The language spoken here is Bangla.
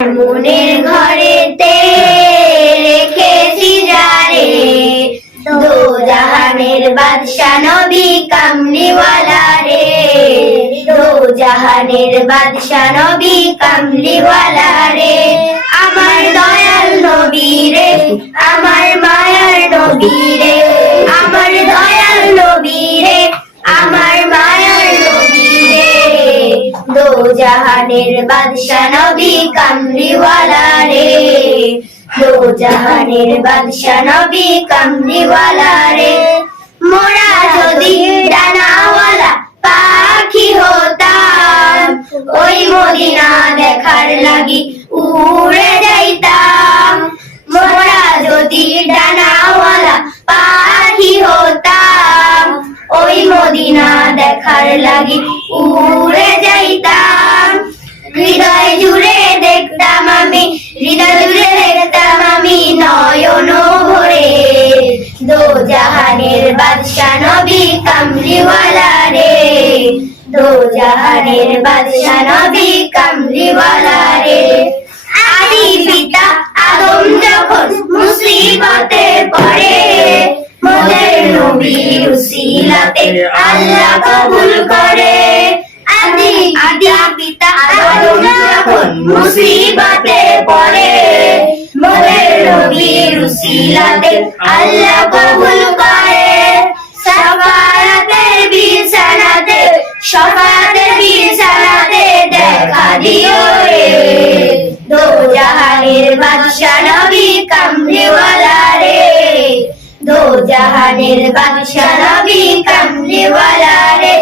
মনের ঘরেতে রেখেছি যারে, দো জাহানের বাদশা নবী কামলিওয়ালা রে, দো জাহানের বাদশা নবী কামলিওয়ালা রে। আমার দয়াল নবী রে, আমার মায়ার নবী রে, আমার দয়াল নবী রে, আমার মায়ার নবী রে, দো জাহানের বাদশা নবী কামলিওয়ালা রে, দো জাহানের বাদশা নবী কামলিওয়ালা রে। মোরা যদি ডানাওয়ালা পাখি হতাম, ওই মদিনা দেখার লাগি উড়ে যাইতাম। মোরা যদি ডানাওয়ালা পাখি হতাম, ওই মদিনা দেখার লাগি উড়ে যাইতাম। হৃদয় জুড়ে দেখতাম আমি, হৃদয় জুড়ে দেখতাম আমি নয়ন ভরে, দো জাহানের বাদশা নবী কামলিওয়ালা রে, দো জাহানের বাদশা নবী কামলিওয়ালা রে। আদি পিতা আদম যখন মুসিবতে পড়ে, মোদের নবীর উসিলাতে আল্লাহ কবুল করে। আদি পিতা আদম যখন মুসিবতে পড়ে, মোদের নবীর উসিলাতে আল্লাহ কবুল করে। শাফায়াতের বিছানাতে, শাফায়াতের বিছানাতে দেখা দিও রে, দো জাহানের বাদশা নবী কামলিওয়ালা রে, দো জাহানের বাদশা নবী কামলিওয়ালা রে।